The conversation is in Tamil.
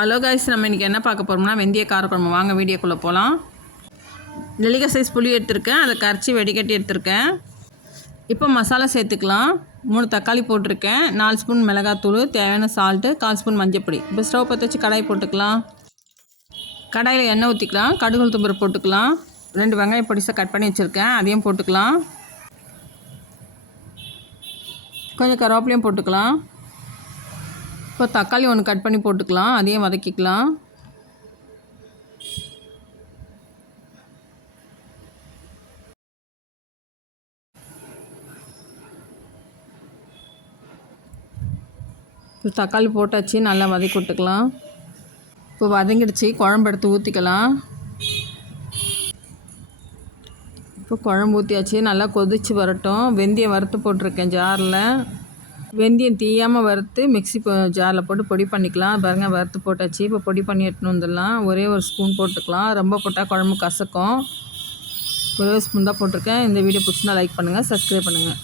ஹலோ காய்ஸ், நம்ம இன்றைக்கி என்ன பார்க்க போகிறோம்னா வெந்தய காரக்குழம்பு. வாங்க வீடியோக்குள்ளே போகலாம். நெல்லிக்காய் சைஸ் புளி எடுத்திருக்கேன், அதை கரைச்சி வடிகட்டி எடுத்திருக்கேன். இப்போ மசாலா சேர்த்துக்கலாம். 3 தக்காளி போட்டிருக்கேன், 4 ஸ்பூன் மிளகாத்தூள், தேவையான சால்ட்டு, 1/4 ஸ்பூன் மஞ்சப்பொடி. இப்போ ஸ்டவ் பற்ற வச்சு கடாய் போட்டுக்கலாம். கடாயில் எண்ணெய் ஊற்றிக்கலாம். கடுகு உளுத்தம் பருப்பு போட்டுக்கலாம். 2 வெங்காயம் பொடிசாக கட் பண்ணி வச்சுருக்கேன், அதையும் போட்டுக்கலாம். கொஞ்சம் கருவேப்பிலையும் போட்டுக்கலாம். இப்போ தக்காளி 1 கட் பண்ணி போட்டுக்கலாம், அதையும் வதக்கிக்கலாம். இப்போ தக்காளி போட்டாச்சு, நல்லா வதக்கி விட்டுக்கலாம். இப்போ வதங்கிடுச்சு, குழம்பு எடுத்து ஊற்றிக்கலாம். இப்போ குழம்பு ஊற்றியாச்சு, நல்லா கொதித்து வரட்டும். வெந்தயம் வறுத்து போட்டிருக்கேன் ஜாரில். வெந்தயம் தீயாமல் வறுத்து மிக்ஸி ஜாரில் போட்டு பொடி பண்ணிக்கலாம். பாருங்கள், வறுத்து போட்டாச்சு. இப்போ பொடி பண்ணி எடுத்துன்னு வந்துடலாம். ஒரே 1 ஸ்பூன் போட்டுக்கலாம், ரொம்ப போட்டால் குழம்பு கசக்கும். ஒரே 1 ஸ்பூன் தான் போட்டிருக்கேன். இந்த வீடியோ பிடிச்சிருந்தா லைக் பண்ணுங்கள், சப்ஸ்கிரைப் பண்ணுங்கள்.